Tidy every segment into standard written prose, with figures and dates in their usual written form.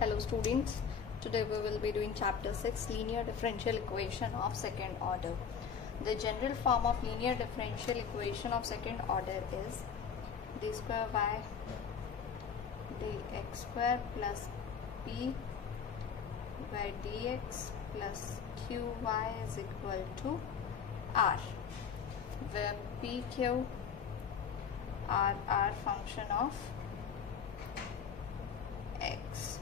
Hello students, today we will be doing chapter 6 linear differential equation of second order. The general form of linear differential equation of second order is d square y dx square plus p by dx plus qy is equal to r, where p, q are function of x.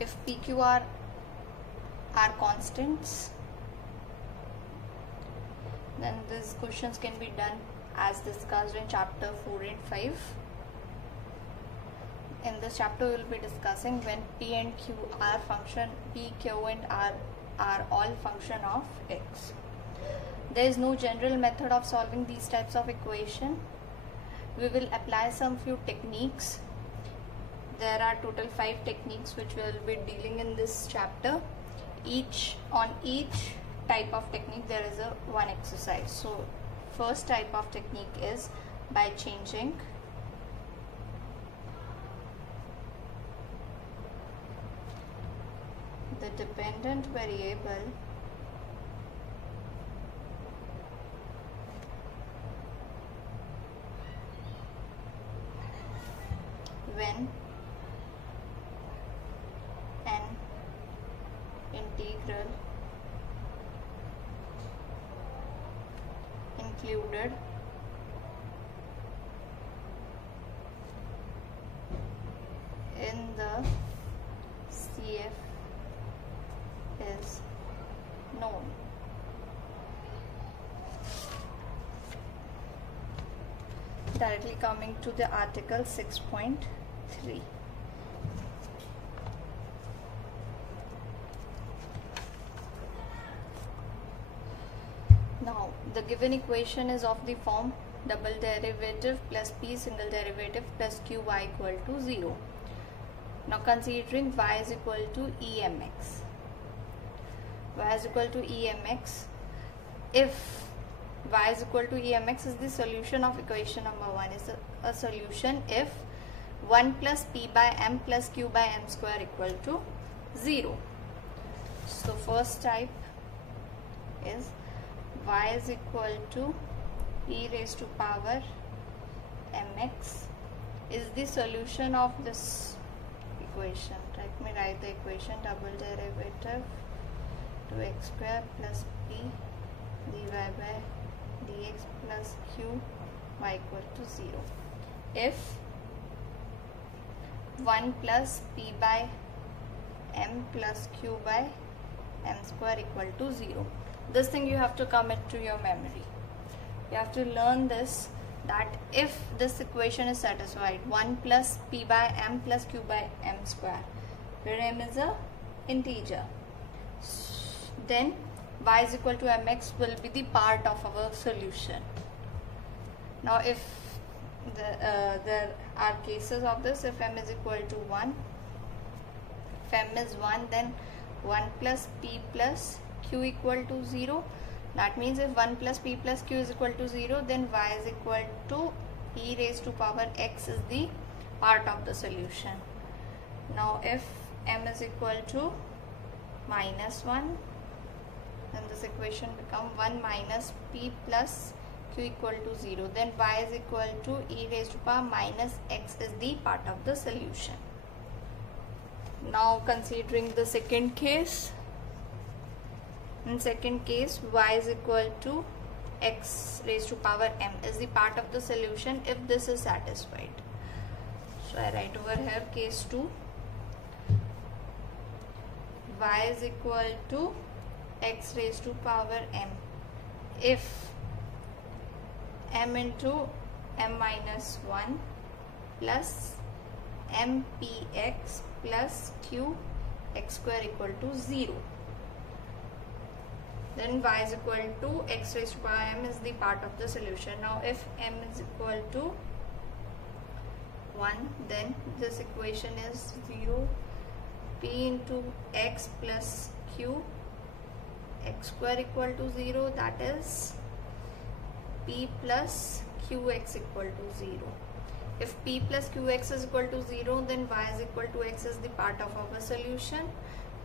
If p, q are constants, then these questions can be done as discussed in chapter 4 and 5. In this chapter we will be discussing when p and q are function, p, q and r are all function of x. There is no general method of solving these types of equation. We will apply some few techniques. There are total 5 techniques which we will be dealing in this chapter. On each type of technique there is one exercise. So first type of technique is by changing the dependent variable when an integral included in the CF is known. Directly coming to the article 6.3. Now the given equation is of the form double derivative plus p single derivative plus qy equal to 0. Now considering y is equal to emx. Y is equal to emx. If y is equal to emx is the solution of equation number 1, is a solution if 1 plus p by m plus q by m square equal to 0. So first type is y is equal to e raised to power mx is the solution of this equation. Let me write the equation: double derivative to x square plus p dy by dx plus q y equal to 0. If 1 plus p by m plus q by m square equal to 0. This thing you have to commit to your memory. You have to learn this, that if this equation is satisfied, 1 plus p by m plus q by m square, where m is a integer, then y is equal to mx will be the part of our solution. Now if there are cases of this, if m is equal to 1, if m is 1, then 1 plus p plus q equal to 0. That means if 1 plus p plus q is equal to 0, then y is equal to e raised to power x is the part of the solution. Now if m is equal to minus 1, then this equation become 1 minus p plus q equal to 0. Then y is equal to e raised to power minus x is the part of the solution. Now considering the second case, in second case y is equal to x raised to power m is the part of the solution if this is satisfied. So I write over here case 2, y is equal to x raised to power m if m into m minus 1 plus mpx plus q x square equal to 0. Then y is equal to x raised to power m is the part of the solution. Now if m is equal to 1, then this equation is 0, p into x plus q x square equal to 0, that is p plus qx equal to 0. If p plus qx is equal to 0, then y is equal to x is the part of our solution.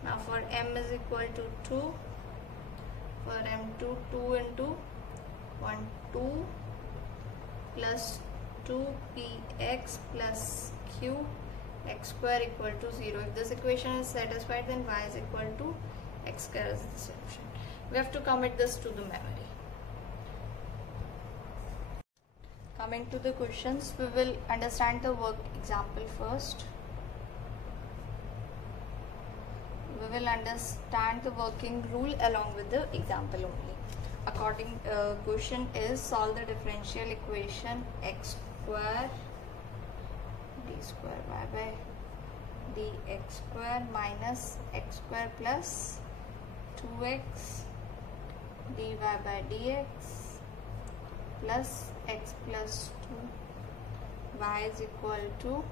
Now for m is equal to 2, for m2, 2 into 1, 2 plus 2px plus q x square equal to 0. If this equation is satisfied, then y is equal to x square is the solution. We have to commit this to the memory. Coming to the questions, we will understand the work example first. We will understand the working rule along with the example only. According question is, solve the differential equation x square d square y by dx square minus x square plus 2x dy by dx plus x plus 2 y is equal to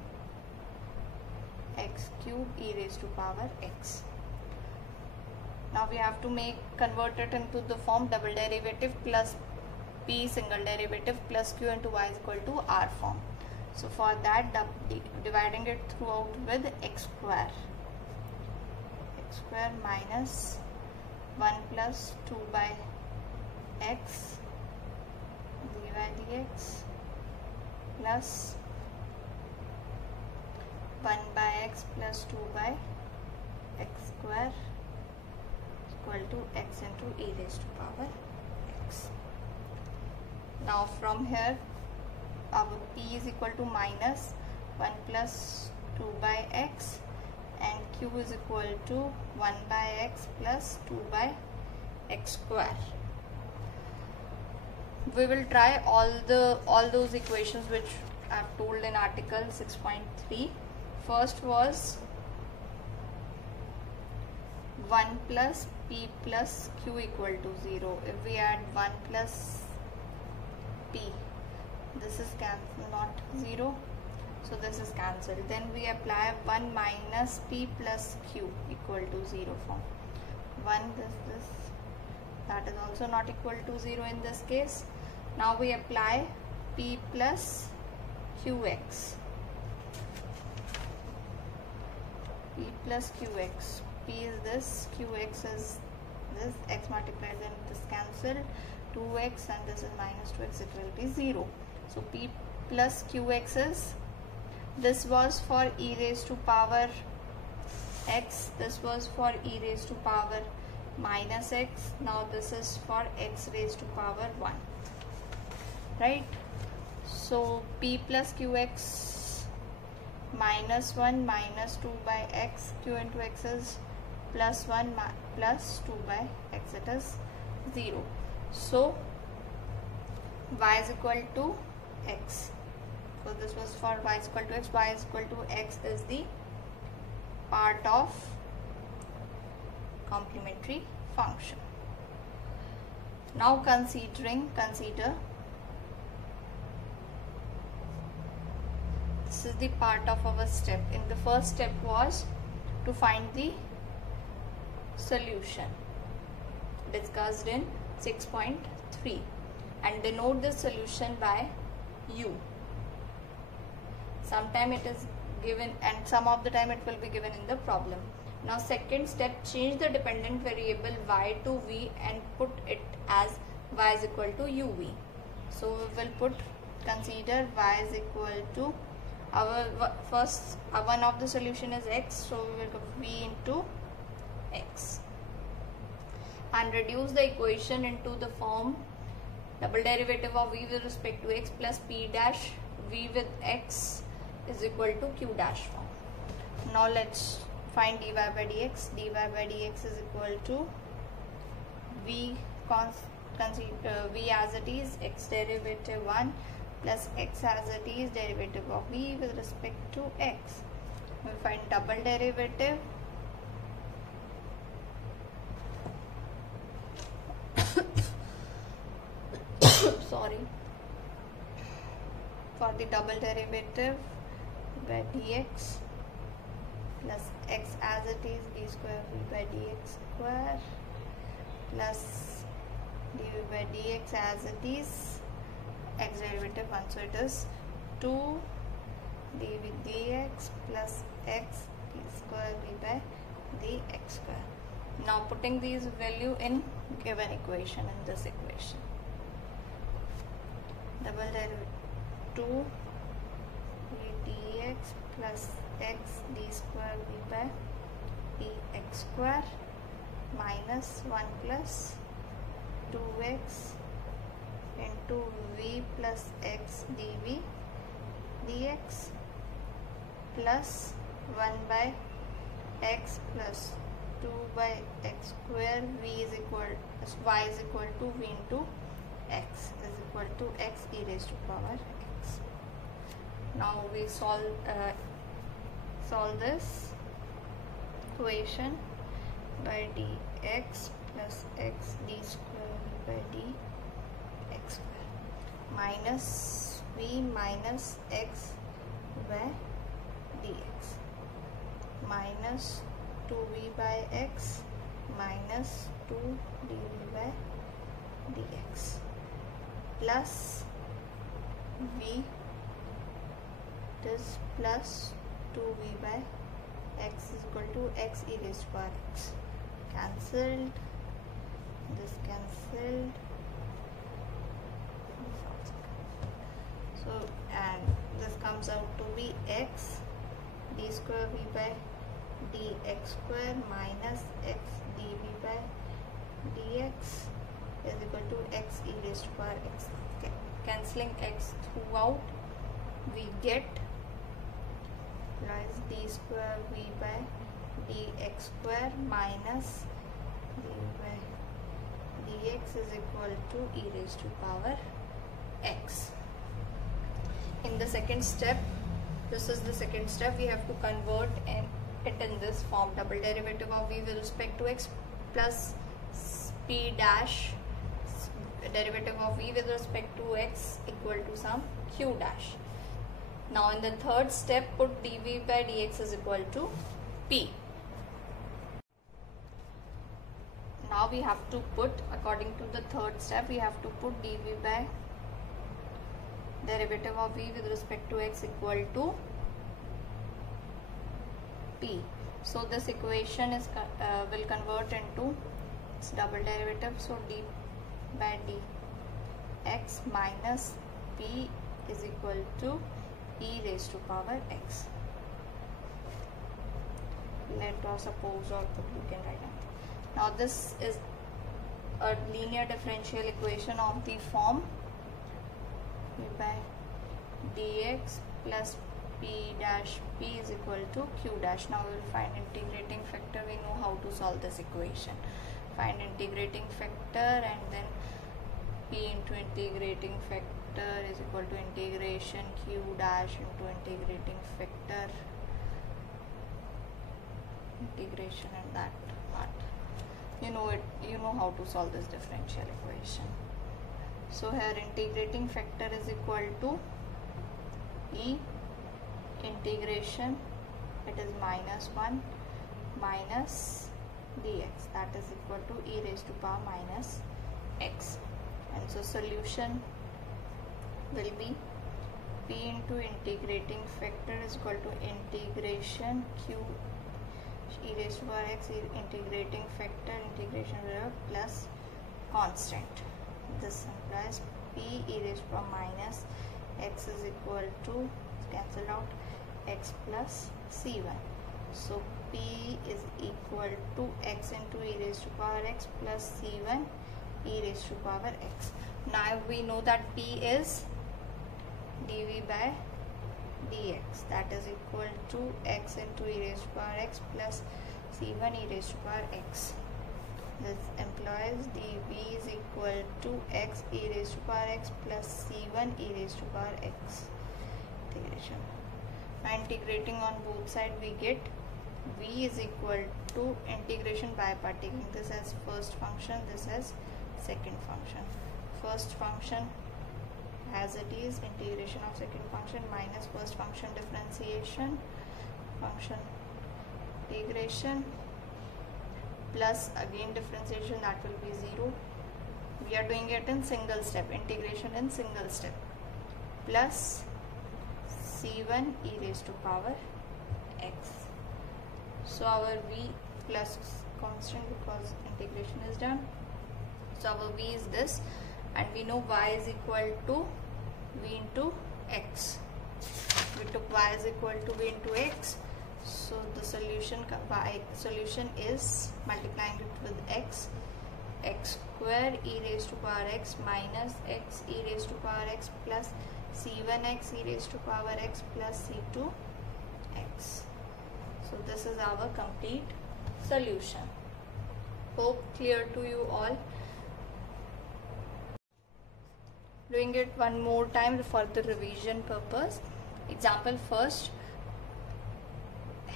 x cube e raised to power x. Now we have to convert it into the form double derivative plus p single derivative plus q into y is equal to r form. So for that, dividing it throughout with x square minus 1 plus 2 by x dy by dx plus 1 by x plus 2 by x square equal to x into e raised to power x. Now from here, our p is equal to minus 1 plus 2 by x and q is equal to 1 by x plus 2 by x square. We will try all those equations which I have told in article 6.3. First was 1 plus p plus q equal to 0. If we add 1 plus p, this is cancelled, not 0, so this is cancelled. Then we apply 1 minus p plus q equal to 0 form. 1 this that is also not equal to 0 in this case. Now we apply p plus qx. P plus qx. P is this, qx is this, x multiplied, then this cancelled, 2x and this is minus 2x, it will be 0. So p plus qx is, this was for e raised to power x, this was for e raised to power minus x, now this is for x raised to power 1, right? So p plus qx minus 1 minus 2 by x, q into x is plus 1 plus 2 by x, it is 0. So y is equal to x. So this was for y is equal to x, y is equal to x is the part of complementary function. Now consider this is the part of our step. In the first step was to find the solution discussed in 6.3 and denote the solution by u. Sometime it is given and some of the time it will be given in the problem. Now second step, change the dependent variable y to v and put it as y is equal to uv. So we will consider y is equal to our one of the solution is x, so we will go v into x and reduce the equation into the form double derivative of v with respect to x plus p dash v with x is equal to q dash form. Now let's find dy by dx. dy by dx is equal to v as it is x derivative 1 plus x as it is derivative of v with respect to x. We find double derivative sorry, for the double derivative by dx plus x as it is d square v by dx square plus dv by dx as it is x derivative 1, so it is 2 dv dx plus x d square v by dx square. Now putting these value in given equation, in this equation, double derivative 2 v dx plus x d square v by dx square minus 1 plus 2x into v plus x dv dx plus 1 by x plus 2 by x square y is equal to v into x is equal to x e raised to power x. Now we solve this equation by dx plus x d square by dx square minus v minus x by dx minus 2v by x minus 2 dv by dx plus v, this plus 2v by x is equal to x e raised to power x. Cancelled, this cancelled, so and this comes out to be x d square v by dx square minus x dv by dx is equal to x e raised to power x. Okay. Cancelling x throughout, we get plus d square v by dx square minus dv by dx is equal to e raised to power x. In the second step, this is the second step, we have to convert it in this form: double derivative of v with respect to x plus p dash derivative of v with respect to x equal to some q dash. Now in the third step, put dv by dx is equal to p. Now we have to put, according to the third step, we have to put dv by derivative of v with respect to x equal to p. So this equation is will convert into its double derivative. So d by dx minus p is equal to e raised to power x. Let us suppose, or you can write down. Now this is a linear differential equation of the form v by dx plus p dash p is equal to q dash. Now we will find integrating factor. We know how to solve this equation. Find integrating factor, and then p into integrating factor is equal to integration q dash into integrating factor, integration and that part. You know it. You know how to solve this differential equation. So here integrating factor is equal to e integration, it is minus 1 minus dx, that is equal to e raised to power minus x. And so solution will be p into integrating factor is equal to integration q e raised to power x integrating factor integration plus constant. This implies p e raised to power minus x is equal to, cancel out, x plus c1. So p is equal to x into e raised to power x plus c1 e raised to power x. Now we know that p is dv by dx, that is equal to x into e raised to power x plus c1 e raised to power x. This implies dv is equal to x e raised to power x plus c1 e raised to power x. Integration. Now integrating on both sides, we get v is equal to integration by part, taking this as first function, this as second function. First function as it is, integration of second function minus first function differentiation, function integration plus again differentiation, that will be 0. We are doing it in single step, integration in single step, plus c1 e raised to power x. So our v plus constant because integration is done. So our v is this, and we know y is equal to v into x. We took y is equal to v into x. So the solution is multiplying it with x square e raised to power x minus x e raised to power x plus c1x e raised to power x plus c2x. So this is our complete solution. Hope clear to you all. Doing it one more time for the revision purpose. Example first.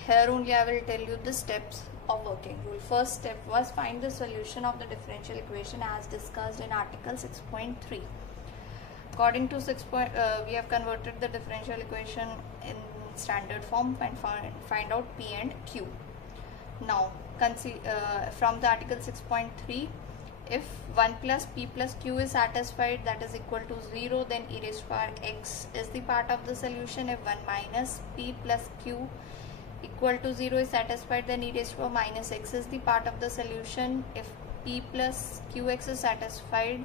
Here only I will tell you the steps of working rule. First step was find the solution of the differential equation as discussed in article 6.3. According to we have converted the differential equation in standard form and find out P and Q. Now from the article 6.3, if 1 plus P plus Q is satisfied, that is equal to 0, then e raised to power x is the part of the solution. If 1 minus P plus Q equal to 0 is satisfied, then e raised to power minus x is the part of the solution. If P plus Qx is satisfied,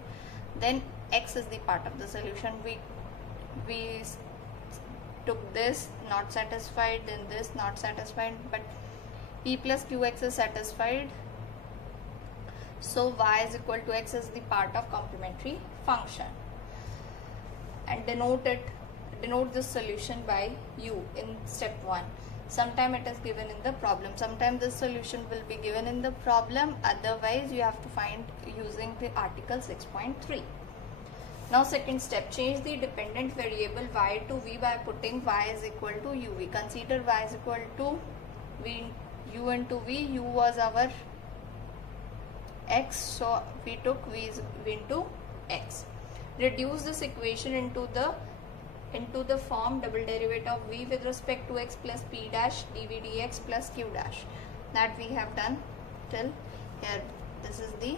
then x is the part of the solution. We took this not satisfied, then this not satisfied, but P plus Qx is satisfied. So y is equal to x is the part of complementary function, and denote this solution by u in step 1. Sometime it is given in the problem, sometimes this solution will be given in the problem, otherwise you have to find using the article 6.3. Now second step, change the dependent variable y to v by putting y is equal to uv. Consider y is equal to u into v. U was our x, so we took v into x. Reduce this equation into the form double derivative of v with respect to x plus p dash dv dx plus q dash. That we have done till here. This is the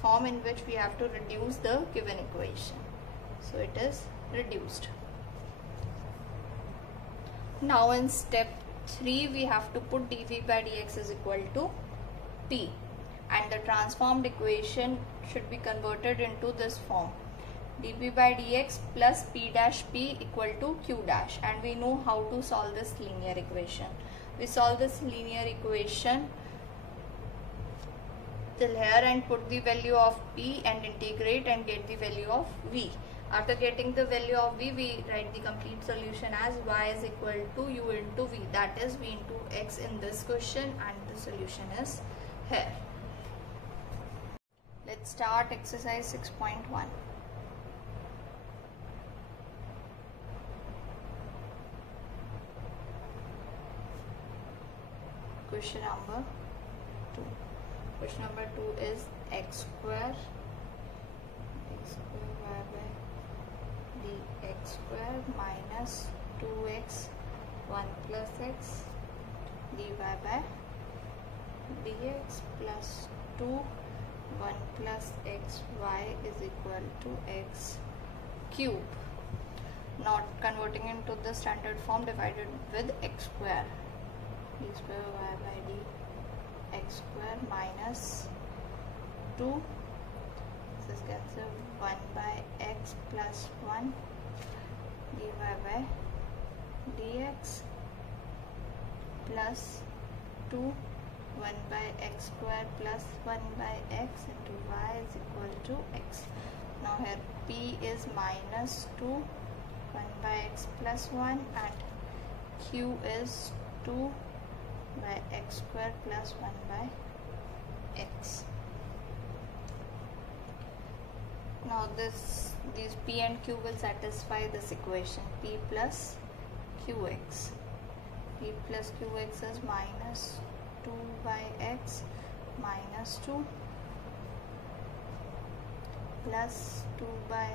form in which we have to reduce the given equation. So it is reduced. Now in step 3 we have to put dv by dx is equal to p, and the transformed equation should be converted into this form, dv by dx plus p dash p equal to q dash, and we know how to solve this linear equation. We solve this linear equation till here and put the value of p and integrate and get the value of v. After getting the value of v, we write the complete solution as y is equal to u into v, that is v into x in this question, and the solution is here. Let's start exercise 6.1. Question number 2. Question number 2 is x square y by dx square minus 2x 1 plus x dy by dx plus 2 1 plus xy is equal to x cube. Not converting into the standard form, divided with x square. D square y by d x square minus 2, this is cancelled, 1 by x plus 1 dy by dx plus 2 1 by x square plus 1 by x into y is equal to x. Now here p is minus 2 1 by x plus 1 and q is 2 by x square plus 1 by x. Now these p and q will satisfy this equation, p plus qx. P plus qx is minus 2 by x minus 2 plus 2 by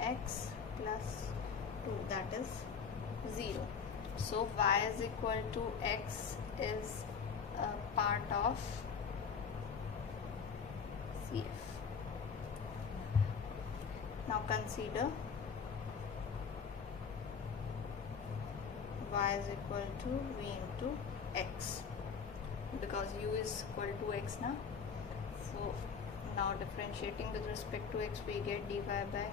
x plus 2, that is 0. So y is equal to x is a part of CF. Now consider y is equal to v into x, because u is equal to x now. So now differentiating with respect to x, we get dy by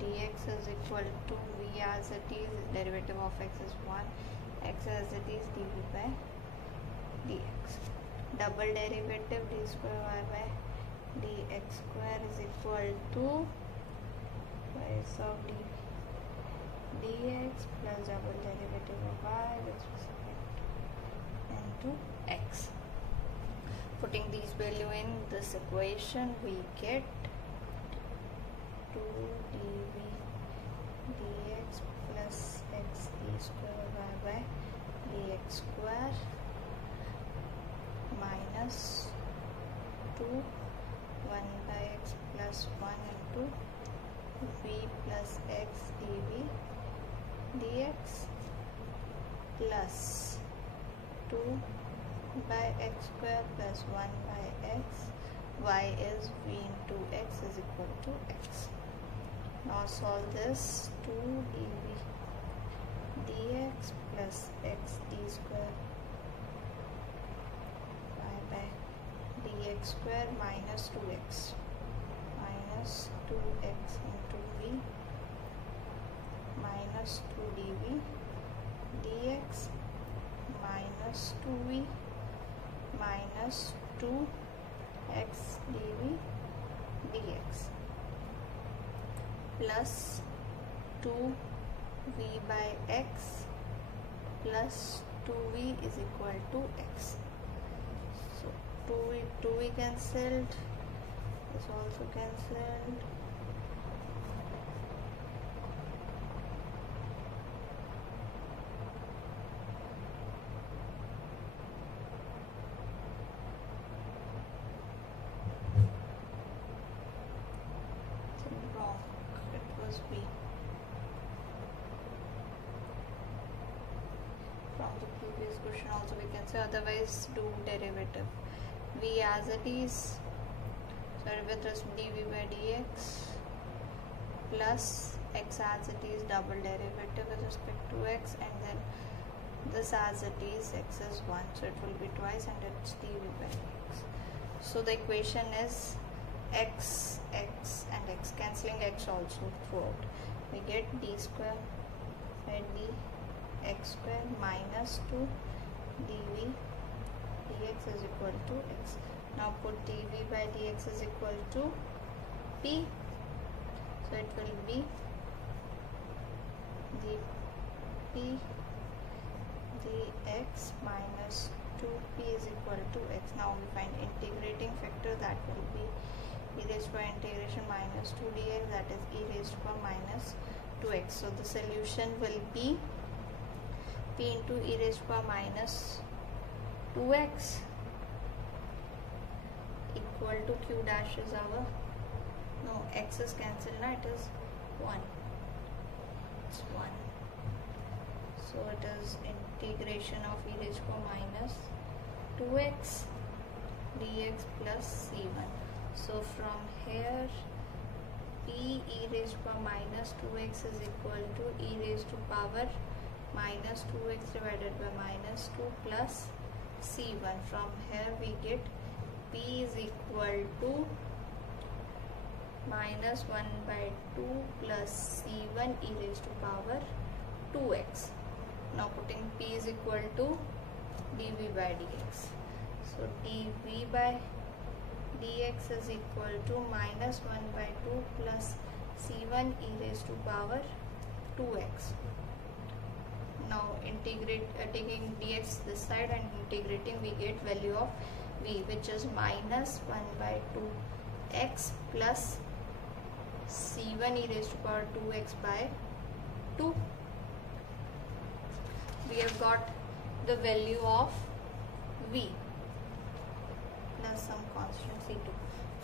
dx is equal to v as it is, derivative of x is 1, x as it is, dv by dx. Double derivative d square y by dx square is equal to y of dx plus double derivative of y with respect into x. Putting these value in this equation, we get 2 dv dx plus x d square y by dx square minus 2 1 by x plus 1 into v plus x dv dx plus 2 by x square plus 1 by x, y is v into x is equal to x. Now solve this. 2 dv dx plus x d square y by dx square minus 2x minus 2x into v minus 2 dv dx minus 2v minus 2x dv dx plus 2v by x plus 2v is equal to x. So 2v cancelled, this also cancelled. B. From the previous question also we can say, otherwise do derivative. V as it is, sorry, with respect to dv by dx plus x as it is, double derivative with respect to x, and then this as it is, x is 1, so it will be twice, and it's dv by dx. So the equation is x, x and x, cancelling x also throughout. We get d square by dx square minus 2 dv dx is equal to x. Now put dv by dx is equal to p, so it will be dp dx minus 2p is equal to x. Now we find integrating factor, that will be e raised to power integration minus 2 dx, that is e raised to power minus 2x. So the solution will be p into e raised to power minus 2x equal to q dash is our, no, x is cancelled now, it is 1, it's 1. So it is integration of e raised to power minus 2x dx plus c1. So from here p e raised to power minus 2x is equal to e raised to power minus 2x divided by minus 2 plus c1. From here we get p is equal to minus 1 by 2 plus c1 e raised to power 2x. Now putting p is equal to dv by dx. So dv by dx is equal to minus 1 by 2 plus c1 e raised to power 2x. Now integrate, taking dx this side and integrating, we get value of v, which is minus 1 by 2x plus c1 e raised to power 2x by 2. We have got the value of v plus some constant c2.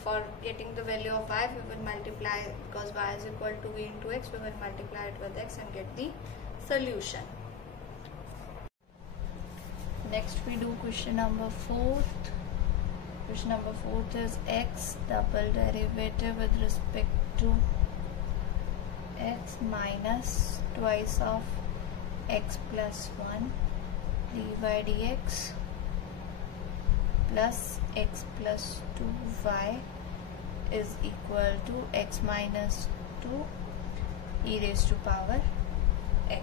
For getting the value of y, we will multiply, because y is equal to v into x, we will multiply it with x and get the solution. Next we do question number 4. Question number 4 is x double derivative with respect to x minus twice of x plus 1 d by dx plus x plus 2y is equal to x minus 2 e raised to power x.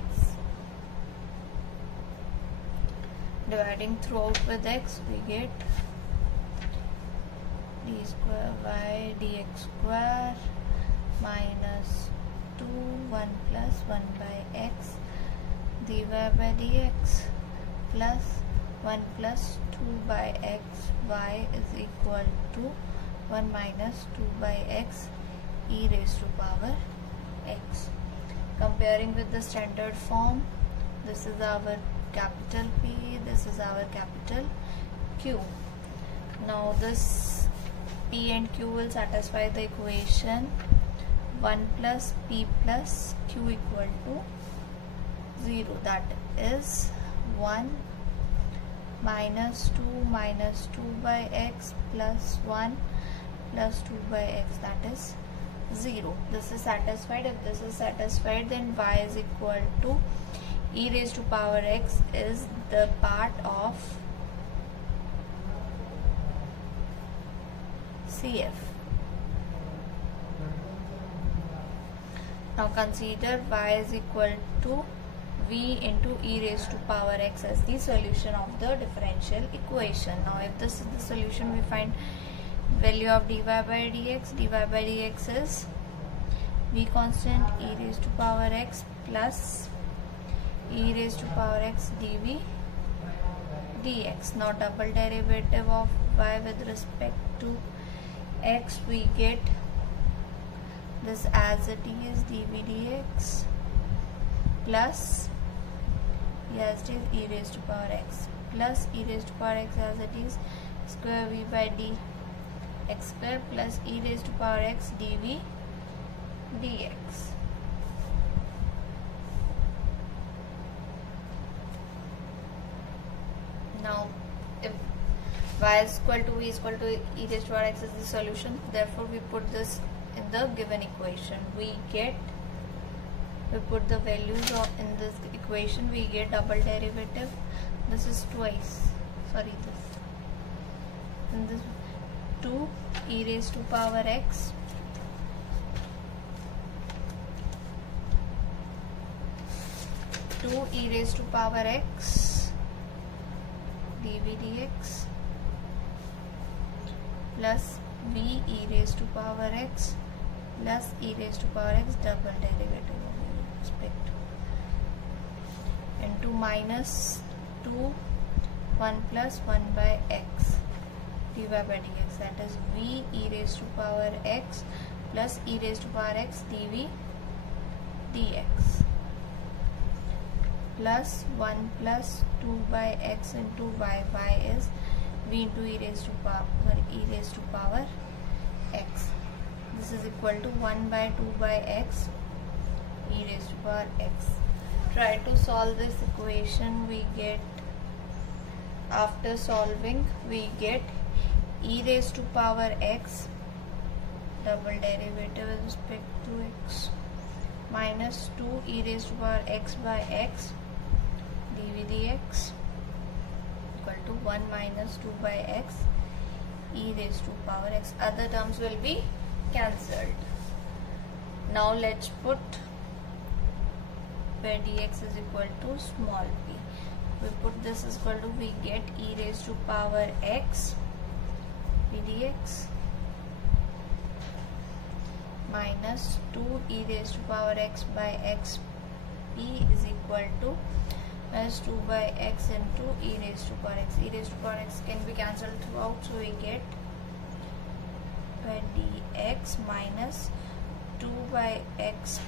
Dividing throughout with x, we get d square y dx square minus 2 1 plus 1 by x dy by dx plus 1 plus 2 by x y is equal to 1 minus 2 by x e raised to power x. Comparing with the standard form, this is our capital P, this is our capital Q. Now this P and Q will satisfy the equation 1 plus P plus Q equal to 0. That is 1 minus 2 by x plus 1 plus 2 by x, that is 0. This is satisfied. If this is satisfied, then y is equal to e raised to power x is the part of CF. Now consider y is equal to v into e raised to power x as the solution of the differential equation. Now if this is the solution, we find value of dy by dx. Dy by dx is v constant e raised to power x plus e raised to power x dv dx. Now double derivative of y with respect to x, we get this as it is dv dx plus as it is e raised to power x plus e raised to power x as it is square v by d x square plus e raised to power x dv dx. Now if y is equal to v is equal to e raised to power x is the solution, therefore we put this in the given equation. We put the values of in this equation, we get double derivative. This is twice, sorry, this in this 2 e raised to power x e raised to power x dv dx plus v e raised to power x plus e raised to power x double derivative with respect into minus 2 1 plus 1 by x dy by dx, that is v e raised to power x plus e raised to power x dv dx plus 1 plus 2 by x into y. Y is v into e raised to power x. This is equal to 1 by 2 by x e raised to power x. Try to solve this equation. We get, after solving, we get e raised to power x double derivative with respect to x minus 2 e raised to power x by x dv dx equal to 1 minus 2 by x e raised to power x. Other terms will be cancelled. Now let's put where dx is equal to small p. We put this is equal to, we get e raised to power x dx minus 2 e raised to power x by x p is equal to minus 2 by x into e raised to power x. E raised to power x can be cancelled throughout, so we get dx minus 2 by x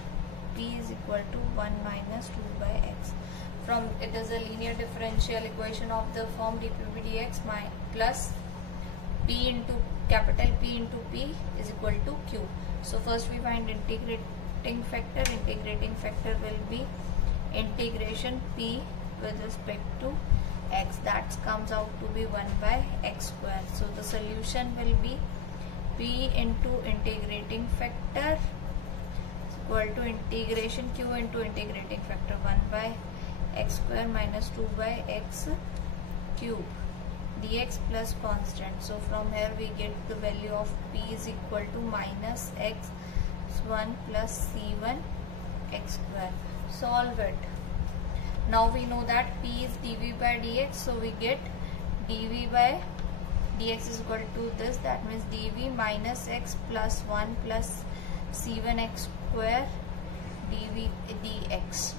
p is equal to 1 minus 2 by x. From it is a linear differential equation of the form dp dx plus p into capital P into p is equal to q. So first we find integrating factor. Integrating factor will be integration p with respect to x, that comes out to be 1 by x square. So the solution will be p into integrating factor is equal to integration q into integrating factor 1 by x square minus 2 by x cube dx plus constant. So from here we get the value of p is equal to minus x1 plus c1 x square. Solve it. Now we know that p is dv by dx, so we get dv by dx is equal to this, that means dv minus x plus 1 plus c1 x square dv dx.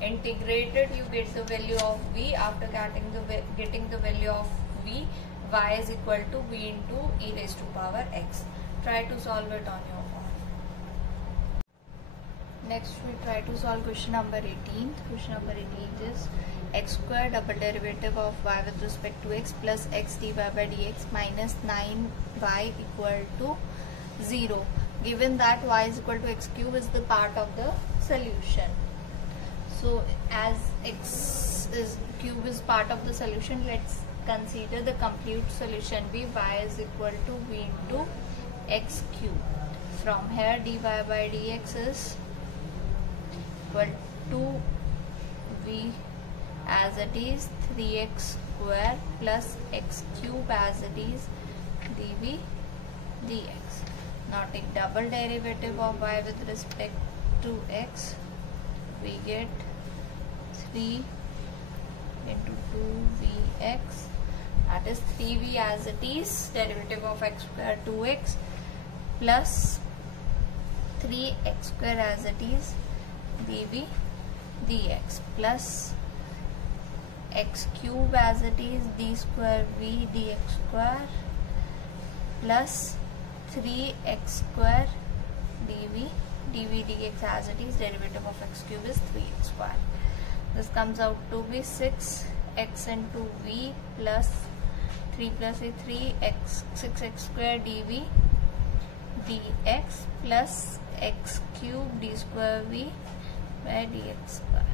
Integrated, you get the value of v. After getting the value of v, y is equal to v into e raised to power x. Try to solve it on your own. Next we try to solve question number 18. Question number 18 is x square double derivative of y with respect to x plus x dy by dx minus 9y equal to 0. Given that y is equal to x cube is the part of the solution. So as x is cube is part of the solution, let's consider the complete solution be y is equal to v into x cube. From here dy by dx is equal to v as it is 3x square plus x cube as it is dv dx. Now take double derivative of y with respect to x, we get 3 into 2vx, that is 3v as it is, derivative of x square 2x plus 3x square as it is dv dx plus x cube as it is d square v dx square plus 3x square dv dx as it is, derivative of x cube is 3x square. This comes out to be 6x into v plus 3 plus a 3x 6x square dv dx plus x cube d square v by dx square.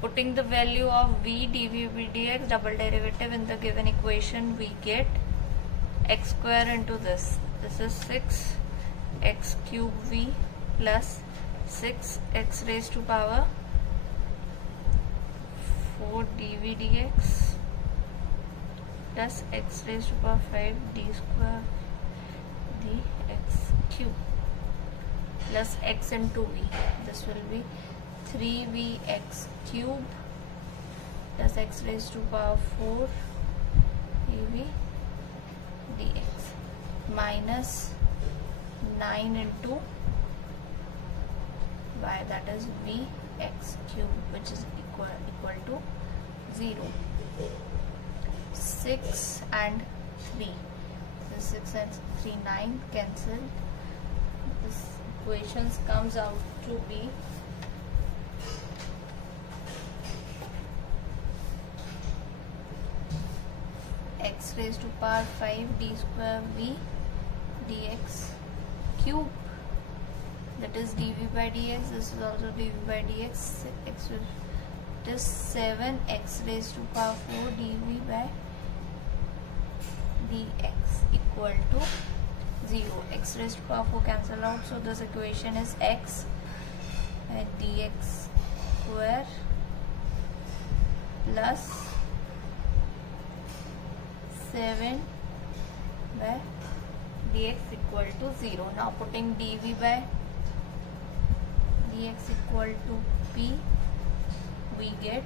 Putting the value of v dv dx double derivative in the given equation, we get x square into this. This is 6x cube v plus 6x raised to power 4 dv dx plus x raised to power 5 d square dx cube plus x into v. This will be 3vx cube plus x raised to power 4 dv dx minus 9 into y, that is vx cube, which is equal to 0. 6 and 3. So 6 and 3, 9 cancelled. This equation comes out to be x raised to power 5 d square v dx cube, that is dv by dx. This is also dv by dx. It is 7x raised to power 4 dv by dx equal to 0. X raised to power 4 cancel out, so this equation is x and dx square plus 7 by dx equal to 0. Now putting dv by dx equal to p, we get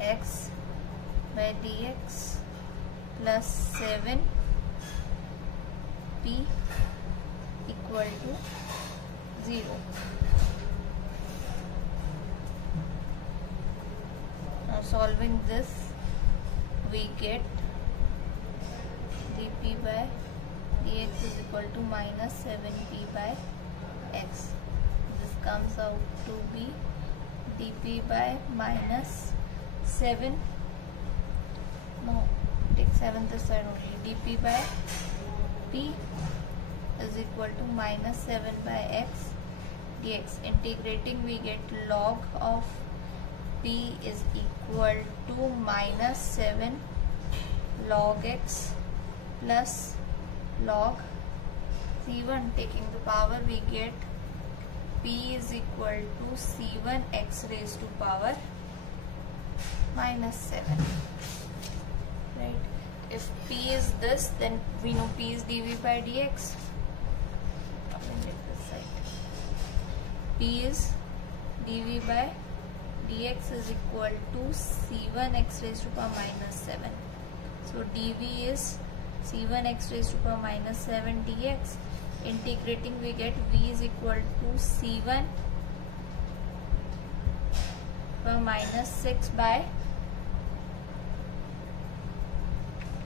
x by dx plus 7 p equal to 0. Now solving this, we get dp by dx is equal to minus 7p by x. This comes out to be dp by minus 7, no, take 7 this side only, dp by p is equal to minus 7 by x dx. Integrating, we get log of p is equal to minus 7 log x plus log c1. Taking the power, we get P is equal to C1 x raised to power minus 7. Right? If P is this, then we know P is dV by dx. P is dV by dx is equal to C1 x raised to power minus 7. So dV is C1 x raised to power minus 7 dx. Integrating, we get V is equal to C1 power minus 6 by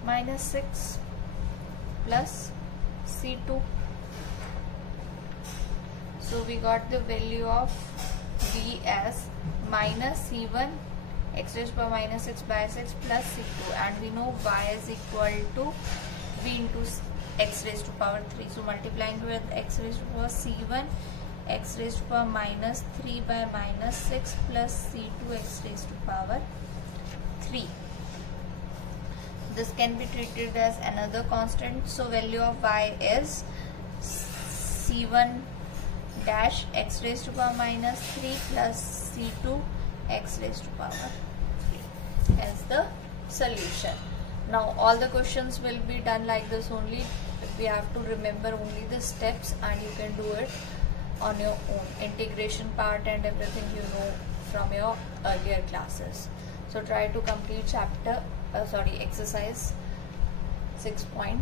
minus 6 plus C2. So we got the value of V as minus C1 x raised to power minus 6 by 6 plus C2, and we know Y is equal to V into x raised to power 3. So multiplying with x raised to power C1 x raised to power minus 3 by minus 6 plus C2 x raised to power 3. This can be treated as another constant. So value of Y is C1 dash x raised to power minus 3 plus C2 x raised to power 3 as the solution. Now all the questions will be done like this only. We have to remember only the steps, and you can do it on your own. Integration part and everything you know from your earlier classes. So try to complete exercise 6.1.